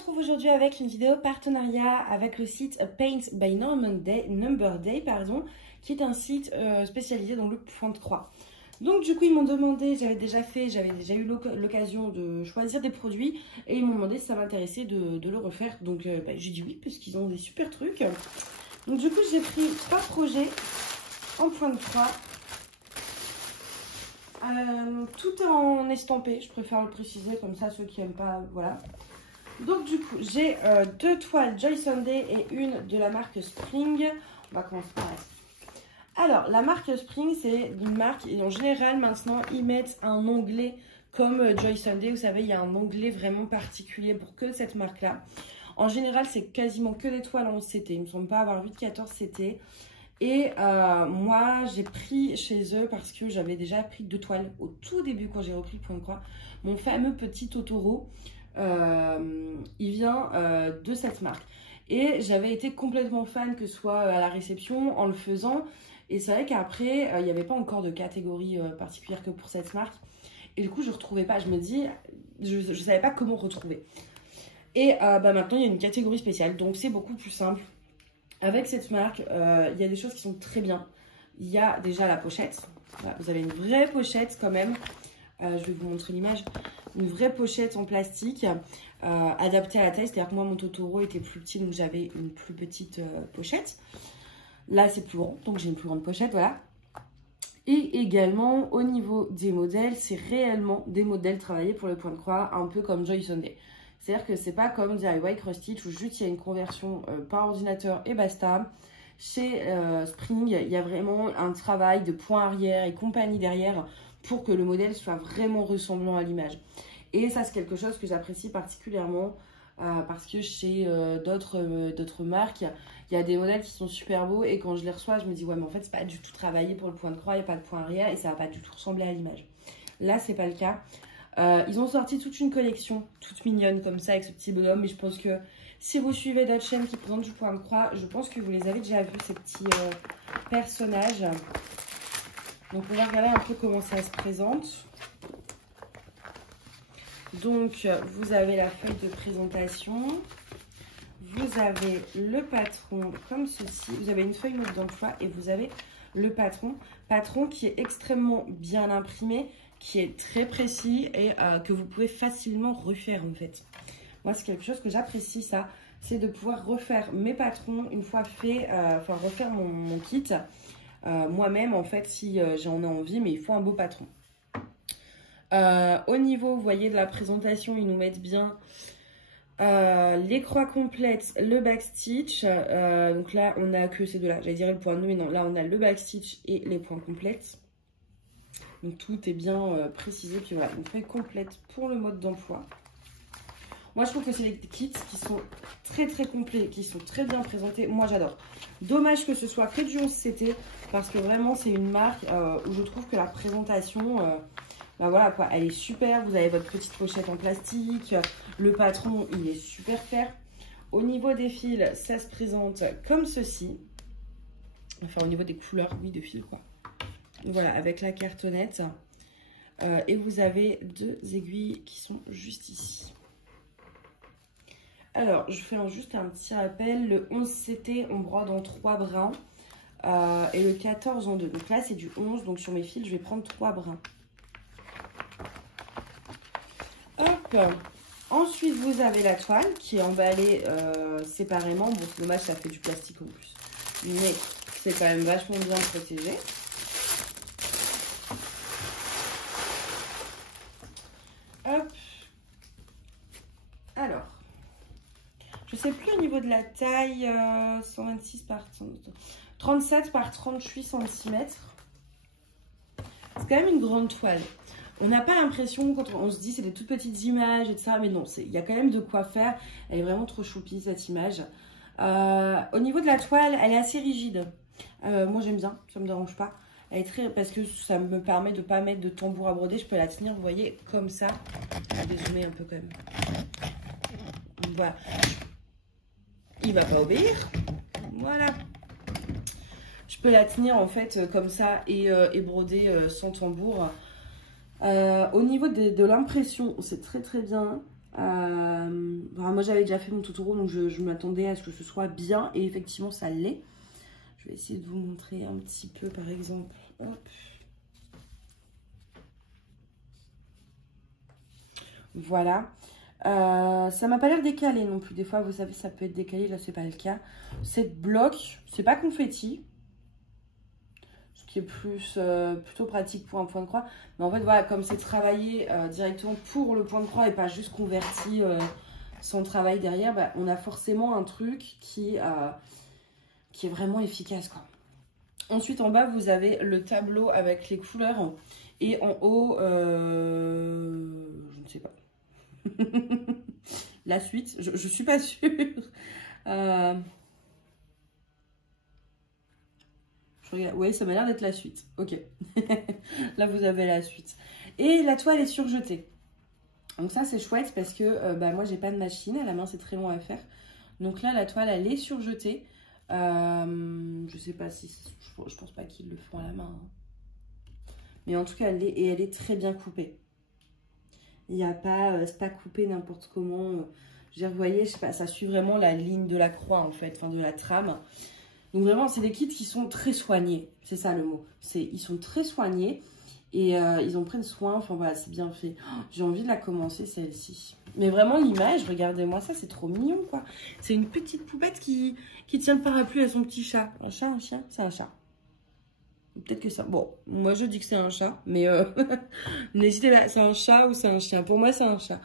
retrouve aujourd'hui avec une vidéo partenariat avec le site Paint by Number Day, qui est un site spécialisé dans le point de croix. Donc du coup ils m'ont demandé, j'avais déjà eu l'occasion de choisir des produits et ils m'ont demandé si ça m'intéressait de le refaire. Donc j'ai dit oui puisqu'ils ont des super trucs. Donc du coup j'ai pris 3 projets en point de croix. Tout en estampé, je préfère le préciser comme ça ceux qui n'aiment pas, voilà. Donc du coup j'ai 2 toiles Joy Sunday et une de la marque Spring. On va commencer par là. Alors la marque Spring c'est une marque et en général maintenant ils mettent un onglet comme Joy Sunday. Vous savez il y a un onglet vraiment particulier pour que cette marque là. En général c'est quasiment que des toiles en 11 CT, il ne me semble pas avoir 8-14 CT. Et moi j'ai pris chez eux parce que j'avais déjà pris 2 toiles au tout début quand j'ai repris le point de croix. Mon fameux petit Totoro, il vient de cette marque. Et j'avais été complètement fan que ce soit à la réception en le faisant. Et c'est vrai qu'après il n'y avait pas encore de catégorie particulière que pour cette marque. Et du coup je ne retrouvais pas, je me dis, je ne savais pas comment retrouver. Et maintenant il y a une catégorie spéciale donc c'est beaucoup plus simple. Avec cette marque, il y a des choses qui sont très bien. Il y a déjà la pochette. Voilà, vous avez une vraie pochette quand même. Je vais vous montrer l'image. Une vraie pochette en plastique adaptée à la taille. C'est-à-dire que moi, mon Totoro était plus petit, donc j'avais une plus petite pochette. Là, c'est plus grand, donc j'ai une plus grande pochette, voilà. Et également, au niveau des modèles, c'est réellement des modèles travaillés pour le point de croix, un peu comme Joy Sunday. C'est-à-dire que c'est pas comme DIY Cross Stitch où juste il y a une conversion par ordinateur et basta. Chez Spring, il y a vraiment un travail de point arrière et compagnie derrière pour que le modèle soit vraiment ressemblant à l'image. Et ça, c'est quelque chose que j'apprécie particulièrement parce que chez d'autres marques, il y a des modèles qui sont super beaux et quand je les reçois, je me dis ouais mais en fait c'est pas du tout travaillé pour le point de croix, il n'y a pas de point arrière et ça va pas du tout ressembler à l'image. Là, c'est pas le cas. Ils ont sorti toute une collection toute mignonne comme ça avec ce petit bonhomme, mais je pense que si vous suivez d'autres chaînes qui présentent du point de croix, je pense que vous les avez déjà vus ces petits personnages. Donc on va regarder un peu comment ça se présente. Donc vous avez la feuille de présentation, vous avez le patron comme ceci, vous avez une feuille mode d'emploi et vous avez le patron qui est extrêmement bien imprimé, qui est très précis et que vous pouvez facilement refaire en fait. Moi c'est quelque chose que j'apprécie ça, c'est de pouvoir refaire mes patrons une fois fait, enfin refaire mon kit moi-même en fait si j'en ai envie, mais il faut un beau patron. Au niveau vous voyez de la présentation ils nous mettent bien les croix complètes, le backstitch, donc là on a que ces deux là, j'allais dire le point nœud mais non, là on a le backstitch et les points complètes. Donc tout est bien précisé. Puis voilà, une feuille complète pour le mode d'emploi. Moi je trouve que c'est des kits qui sont très complets, qui sont très bien présentés. Moi j'adore. Dommage que ce soit que du 11 CT parce que vraiment c'est une marque où je trouve que la présentation, voilà quoi, elle est super. Vous avez votre petite pochette en plastique. Le patron il est super clair. Au niveau des fils, ça se présente comme ceci. Enfin au niveau des couleurs, oui, de fils quoi. Voilà, avec la cartonnette. Et vous avez 2 aiguilles qui sont juste ici. Alors, je fais juste un petit rappel. Le 11 CT, on brode en 3 brins. Et le 14 en 2. Donc là, c'est du 11. Donc sur mes fils, je vais prendre 3 brins. Hop. Ensuite, vous avez la toile qui est emballée séparément. Bon, c'est dommage, ça fait du plastique en plus. Mais c'est quand même vachement bien protégé. Hop. Alors, je sais plus au niveau de la taille, 126 par 37 par 38 cm. C'est quand même une grande toile. On n'a pas l'impression, quand on se dit c'est des toutes petites images et tout ça, mais non, il y a quand même de quoi faire. Elle est vraiment trop choupie cette image. Au niveau de la toile, elle est assez rigide. Moi j'aime bien, ça me dérange pas. Elle est très, parce que ça me permet de ne pas mettre de tambour à broder. Je peux la tenir, vous voyez, comme ça. Je vais zoomer un peu quand même. Voilà. Il va pas obéir. Voilà. Je peux la tenir en fait comme ça et broder sans tambour. Au niveau de l'impression, c'est très bien. Moi j'avais déjà fait mon Totoro, donc je m'attendais à ce que ce soit bien, et effectivement ça l'est. Je vais essayer de vous montrer un petit peu par exemple. Hop. Voilà. Ça m'a pas l'air décalé non plus. Des fois, vous savez, ça peut être décalé. Là, c'est pas le cas. Cette bloc, c'est pas confetti. Ce qui est plus plutôt pratique pour un point de croix. Mais en fait, voilà, comme c'est travaillé directement pour le point de croix et pas juste converti sans travail derrière, bah, on a forcément un truc qui est vraiment efficace, quoi. Ensuite, en bas, vous avez le tableau avec les couleurs. Et en haut, je ne sais pas. La suite, je suis pas sûre. Je regarde. Oui, ça m'a l'air d'être la suite. Ok. Là, vous avez la suite. Et la toile est surjetée. Donc ça, c'est chouette parce que moi, j'ai pas de machine. À la main, c'est très long à faire. Donc là, la toile, elle est surjetée. Je sais pas si... Je pense pas qu'ils le font à la main. Hein. Mais en tout cas, elle est très bien coupée. Il n'y a pas... c'est pas coupé n'importe comment. Vous voyez, je sais pas, ça suit vraiment la ligne de la croix, en fait. Enfin, de la trame. Donc vraiment, c'est des kits qui sont très soignés. C'est ça le mot. Ils sont très soignés. Et ils en prennent soin. Enfin, voilà, c'est bien fait. Oh, j'ai envie de la commencer, celle-ci. Mais vraiment, l'image, regardez-moi ça, c'est trop mignon, quoi. C'est une petite poupette qui tient le parapluie à son petit chat. Un chat, un chien? C'est un chat. Peut-être que ça... Bon, moi, je dis que c'est un chat. Mais n'hésitez pas, c'est un chat ou c'est un chien? Pour moi, c'est un chat.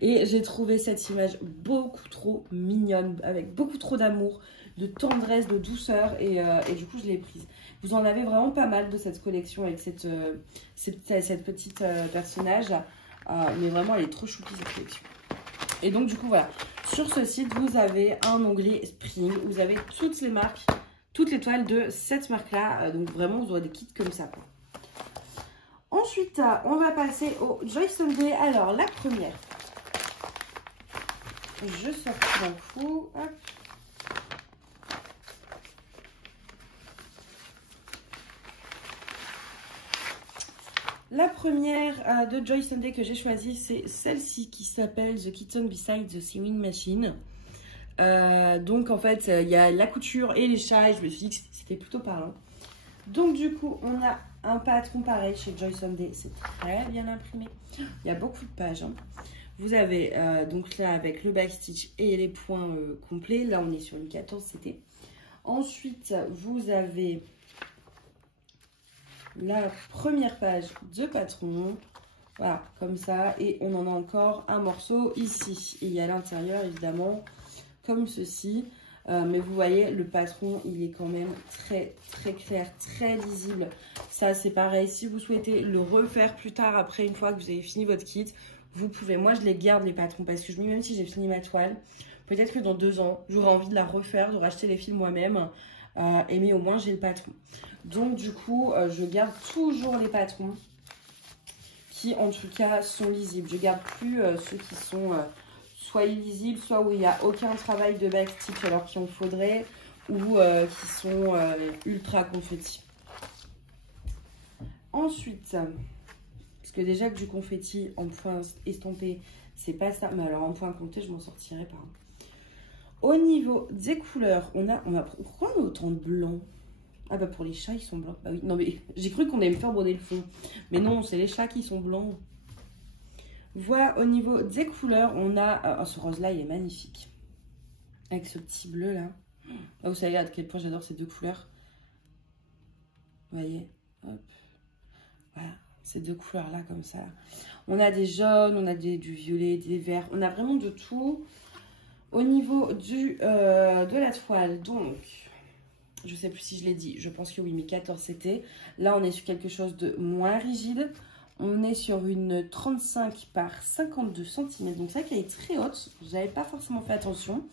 Et j'ai trouvé cette image beaucoup trop mignonne, avec beaucoup trop d'amour, de tendresse, de douceur. Et du coup, je l'ai prise. Vous en avez vraiment pas mal de cette collection avec cette petite personnage. Mais vraiment, elle est trop choupie, cette collection. Et donc, du coup, voilà. Sur ce site, vous avez un onglet Spring. Vous avez toutes les marques, toutes les toiles de cette marque-là. Donc, vraiment, vous aurez des kits comme ça, quoi. Ensuite, on va passer au Joy Sunday. Alors, la première. Je sors d'un coup. Hop. La première de Joy Sunday que j'ai choisie, c'est celle-ci qui s'appelle The Kitten Beside the Sewing Machine. Donc en fait, il y a la couture et les chats et je me suis dit que c'était plutôt parlant. Donc du coup, on a un patron pareil chez Joy Sunday. C'est très bien imprimé. Il y a beaucoup de pages. Hein. Vous avez donc là avec le backstitch et les points complets. Là, on est sur une 14 CT. Ensuite, vous avez... la première page de patron, voilà, comme ça, et on en a encore un morceau ici, et à l'intérieur, évidemment, comme ceci, mais vous voyez, le patron, il est quand même très, très clair, très lisible, ça, c'est pareil, si vous souhaitez le refaire plus tard, après, une fois que vous avez fini votre kit, vous pouvez, moi, je les garde, les patrons, parce que je me dis, même si j'ai fini ma toile, peut-être que dans 2 ans, j'aurai envie de la refaire, de racheter les fils moi-même, mais au moins, j'ai le patron. Donc du coup, je garde toujours les patrons qui en tout cas sont lisibles. Je garde plus ceux qui sont soit illisibles, soit où il n'y a aucun travail de backstitch alors qu'il en faudrait, ou qui sont ultra confetti. Ensuite, parce que déjà que du confetti en point estampé, c'est pas ça, mais alors en point compté, je m'en sortirai pas. Au niveau des couleurs, on a pourquoi on a autant de blanc? Ah bah pour les chats, ils sont blancs. Bah oui, non mais j'ai cru qu'on allait me faire broder le fond. Mais non, c'est les chats qui sont blancs. Voilà, au niveau des couleurs, on a... ce rose-là, il est magnifique. Avec ce petit bleu là. Là, vous savez à quel point j'adore ces deux couleurs. Vous voyez, hop. Voilà, ces deux couleurs-là comme ça. On a des jaunes, on a du violet, des verts. On a vraiment de tout. Au niveau de la toile, donc... Je sais plus si je l'ai dit, je pense que oui, mais 14 c'était. Là, on est sur quelque chose de moins rigide. On est sur une 35 par 52 cm. Donc, ça qui est très haute. Je n'avais pas forcément fait attention.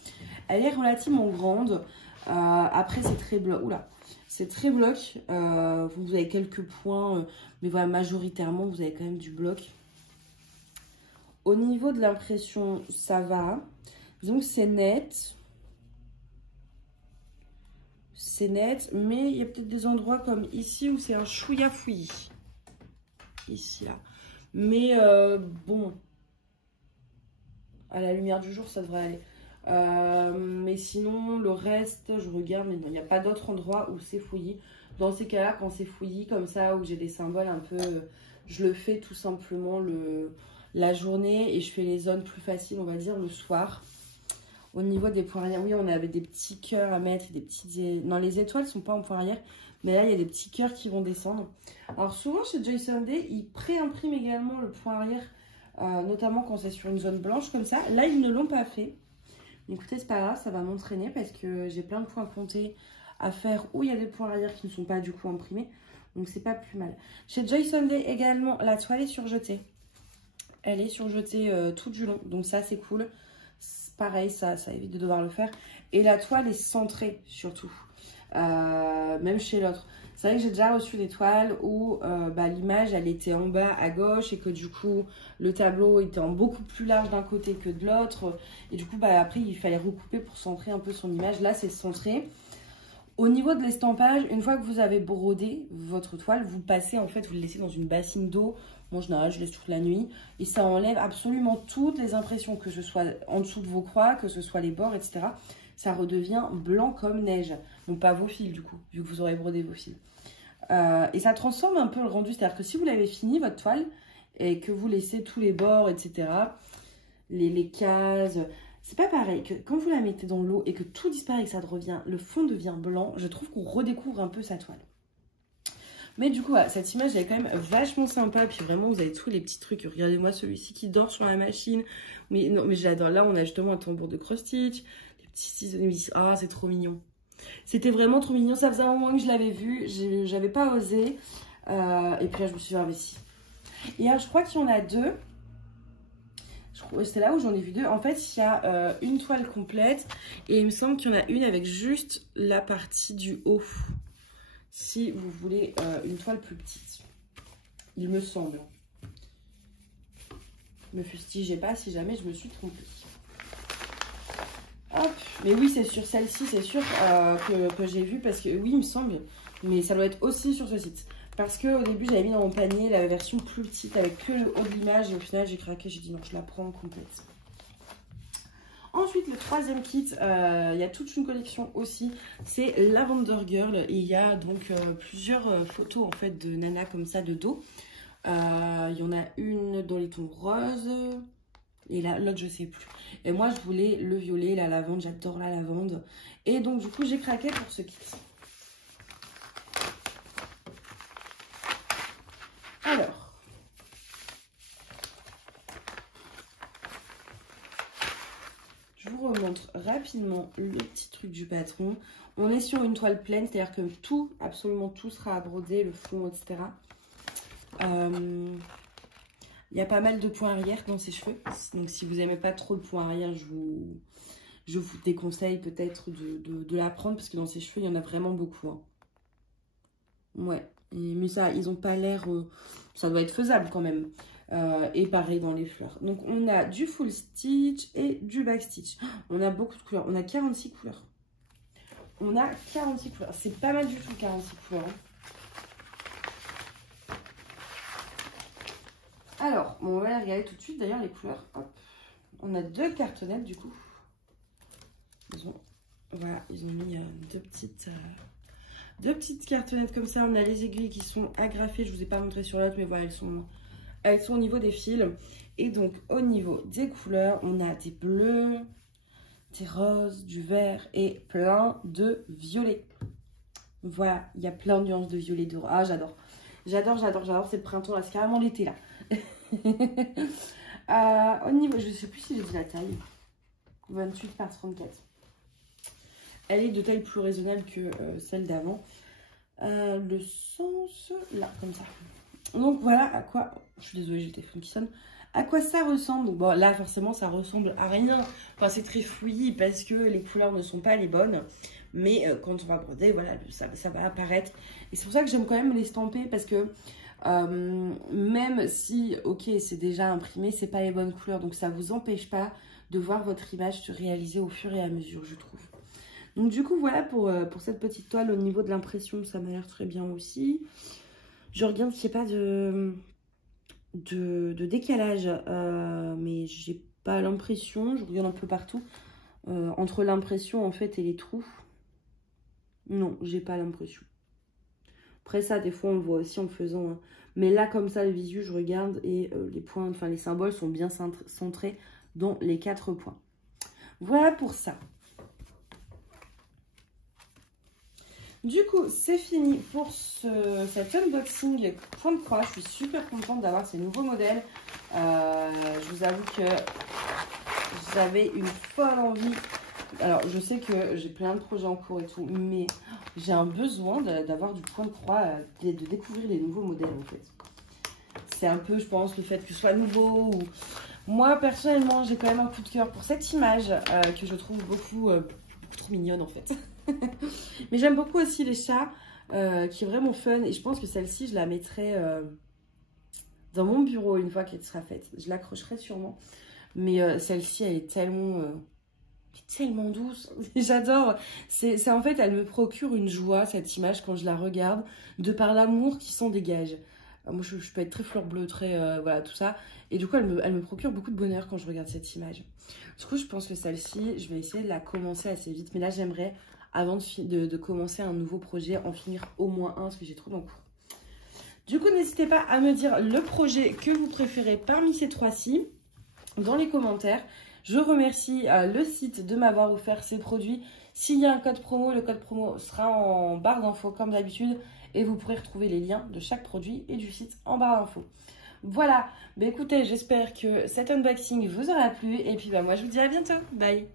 Elle est relativement grande. Après, c'est très bloc. Oula, c'est très bloc. Vous avez quelques points. Mais voilà, majoritairement, vous avez quand même du bloc. Au niveau de l'impression, ça va. Donc, c'est net. C'est net, mais il y a peut-être des endroits comme ici où c'est un chouïa fouillis. Ici, là. Mais bon. À la lumière du jour, ça devrait aller. Mais sinon, le reste, je regarde, mais il n'y a pas d'autre endroit où c'est fouillis. Dans ces cas-là, quand c'est fouillis comme ça, où j'ai des symboles un peu... je le fais tout simplement la journée et je fais les zones plus faciles, on va dire, le soir. Au niveau des points arrière, oui, on avait des petits cœurs à mettre, des petits... Non, les étoiles ne sont pas en point arrière, mais là, il y a des petits cœurs qui vont descendre. Alors, souvent, chez Joy Sunday, ils pré-impriment également le point arrière, notamment quand c'est sur une zone blanche comme ça. Là, ils ne l'ont pas fait. Écoutez, c'est pas grave, ça va m'entraîner parce que j'ai plein de points comptés à faire où il y a des points arrière qui ne sont pas du coup imprimés. Donc, c'est pas plus mal. Chez Joy Sunday également, la toile est surjetée. Elle est surjetée tout du long, donc ça, c'est cool. Pareil, ça évite de devoir le faire. Et la toile est centrée, surtout. Même chez l'autre. C'est vrai que j'ai déjà reçu des toiles où l'image, elle était en bas à gauche et que du coup, le tableau était en beaucoup plus large d'un côté que de l'autre. Et du coup, après, il fallait recouper pour centrer un peu son image. Là, c'est centré. Au niveau de l'estampage, une fois que vous avez brodé votre toile, vous passez, en fait, vous le laissez dans une bassine d'eau. Moi, en général, je laisse toute la nuit. Et ça enlève absolument toutes les impressions, que ce soit en dessous de vos croix, que ce soit les bords, etc. Ça redevient blanc comme neige. Donc, pas vos fils, du coup, vu que vous aurez brodé vos fils. Et ça transforme un peu le rendu. C'est-à-dire que si vous l'avez fini, votre toile, et que vous laissez tous les bords, etc., les cases... C'est pas pareil que quand vous la mettez dans l'eau et que tout disparaît et que ça revient, le fond devient blanc. Je trouve qu'on redécouvre un peu sa toile. Mais du coup, voilà, cette image, elle est quand même vachement sympa. Puis vraiment, vous avez tous les petits trucs. Regardez-moi celui-ci qui dort sur la machine. Mais non, mais j'adore. Là, on a justement un tambour de cross-stitch. Les petits ciseaux. Ah, c'est trop mignon. C'était vraiment trop mignon. Ça faisait un moment que je l'avais vu. J'avais pas osé. Et puis là, je me suis investi. Et alors, je crois qu'il y en a deux. C'est là où j'en ai vu deux. En fait, il y a une toile complète. Et il me semble qu'il y en a une avec juste la partie du haut. Si vous voulez une toile plus petite. Il me semble. Ne me fustigez pas si jamais je me suis trompée. Hop. Mais oui, c'est sur celle-ci, c'est sûr que j'ai vu. Parce que oui, il me semble. Mais ça doit être aussi sur ce site. Parce qu'au début, j'avais mis dans mon panier la version plus petite avec que le haut de l'image. Et au final, j'ai craqué. J'ai dit non, je la prends complète. Ensuite, le troisième kit, il y a toute une collection aussi. C'est Lavender Girl. Et il y a donc plusieurs photos en fait de nana comme ça de dos. Il y en a une dans les tons roses. Et là, l'autre, je sais plus. Et moi, je voulais le violet, la lavande. J'adore la lavande. Et donc, du coup, j'ai craqué pour ce kit. Alors, je vous remontre rapidement le petit truc du patron. On est sur une toile pleine, c'est-à-dire que tout, absolument tout sera à broder, le fond, etc. Il y a pas mal de points arrière dans ses cheveux. Donc, si vous n'aimez pas trop le point arrière, je vous déconseille peut-être de la prendre parce que dans ses cheveux, il y en a vraiment beaucoup. Hein. Ouais. Mais ça, ils n'ont pas l'air... ça doit être faisable quand même. Et pareil dans les fleurs. Donc, on a du full stitch et du back stitch. On a beaucoup de couleurs. On a 46 couleurs. On a 46 couleurs. C'est pas mal du tout, 46 couleurs. Hein. Alors, bon, on va regarder tout de suite d'ailleurs les couleurs. Hop. On a deux cartonnettes du coup. Voilà, ils ont mis deux petites cartonnettes comme ça. On a les aiguilles qui sont agrafées. Je ne vous ai pas montré sur l'autre, mais voilà, elles sont au niveau des fils. Et donc, au niveau des couleurs, on a des bleus, des roses, du vert et plein de violets. Voilà, il y a plein de nuances de violet, de rose. Ah, j'adore. J'adore, c'est le printemps, là, c'est carrément l'été, là. Au niveau, je ne sais plus si j'ai dit la taille. 28 par 34. Elle est de taille plus raisonnable que celle d'avant. Le sens, là, comme ça. Donc voilà à quoi, je suis désolée, j'ai le téléphone qui sonne. À quoi ça ressemble? Donc bon, là, forcément, ça ressemble à rien. Enfin, c'est très fouillis parce que les couleurs ne sont pas les bonnes. Mais quand on va broder, voilà, ça va apparaître. Et c'est pour ça que j'aime quand même l'estamper parce que même si, ok, c'est déjà imprimé, c'est pas les bonnes couleurs. Donc ça vous empêche pas de voir votre image se réaliser au fur et à mesure, je trouve. Donc du coup, voilà pour cette petite toile. Au niveau de l'impression, ça m'a l'air très bien aussi. Je regarde s'il n'y a pas de décalage. Mais j'ai pas l'impression. Je regarde un peu partout. Entre l'impression en fait et les trous. Non, j'ai pas l'impression. Après ça, des fois on le voit aussi en faisant... Hein. Mais là, comme ça, le visu, je regarde et les points, enfin les symboles sont bien centrés dans les 4 points. Voilà pour ça. Du coup, c'est fini pour cet unboxing point de croix. Je suis super contente d'avoir ces nouveaux modèles. Je vous avoue que j'avais une folle envie. Alors, je sais que j'ai plein de projets en cours et tout, mais j'ai un besoin d'avoir du point de croix, de découvrir les nouveaux modèles en fait. C'est un peu, je pense, le fait que ce soit nouveau. Ou... Moi, personnellement, j'ai quand même un coup de cœur pour cette image que je trouve beaucoup trop mignonne en fait. Mais j'aime beaucoup aussi les chats, qui est vraiment fun. Et je pense que celle-ci, je la mettrai dans mon bureau une fois qu'elle sera faite. Je l'accrocherai sûrement. Mais celle-ci, elle est tellement douce. J'adore. C'est en fait, elle me procure une joie, cette image, quand je la regarde, de par l'amour qui s'en dégage. Moi, je peux être très fleur bleue, très... voilà, tout ça. Et du coup, elle me procure beaucoup de bonheur quand je regarde cette image. Du coup, je pense que celle-ci, je vais essayer de la commencer assez vite. Mais là, j'aimerais, avant de commencer un nouveau projet, en finir au moins un, parce que j'ai trop d'en cours. Du coup, n'hésitez pas à me dire le projet que vous préférez parmi ces 3-ci dans les commentaires. Je remercie le site de m'avoir offert ces produits. S'il y a un code promo, le code promo sera en barre d'infos comme d'habitude. Et vous pourrez retrouver les liens de chaque produit et du site en barre d'infos. Voilà, bah écoutez, j'espère que cet unboxing vous aura plu. Et puis bah moi je vous dis à bientôt, bye.